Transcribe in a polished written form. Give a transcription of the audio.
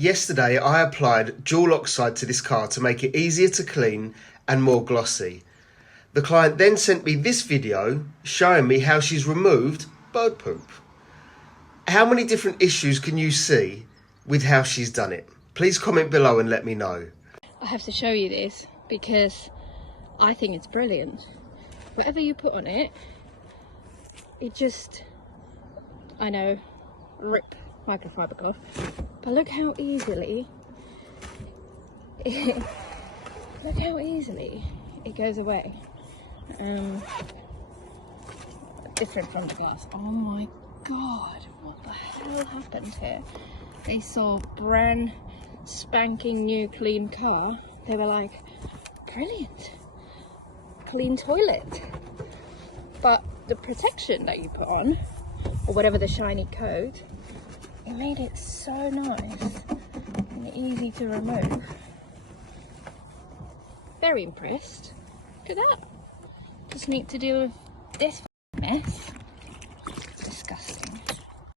Yesterday I applied dual oxide to this car to make it easier to clean and more glossy. The client then sent me this video showing me how she's removed bird poop. How many different issues can you see with how she's done it? Please comment below and let me know. I have to show you this because I think it's brilliant. Whatever you put on it, it just, I know, rip microfiber cloth, but look how easily it goes away. Different from the glass. Oh my god, what the hell happened here? They saw brand spanking new clean car. They were like, brilliant, clean toilet. But the protection that you put on, or whatever the shiny coat, it made it so nice and easy to remove. Very impressed. Look at that. Just need to deal with this mess. It's disgusting.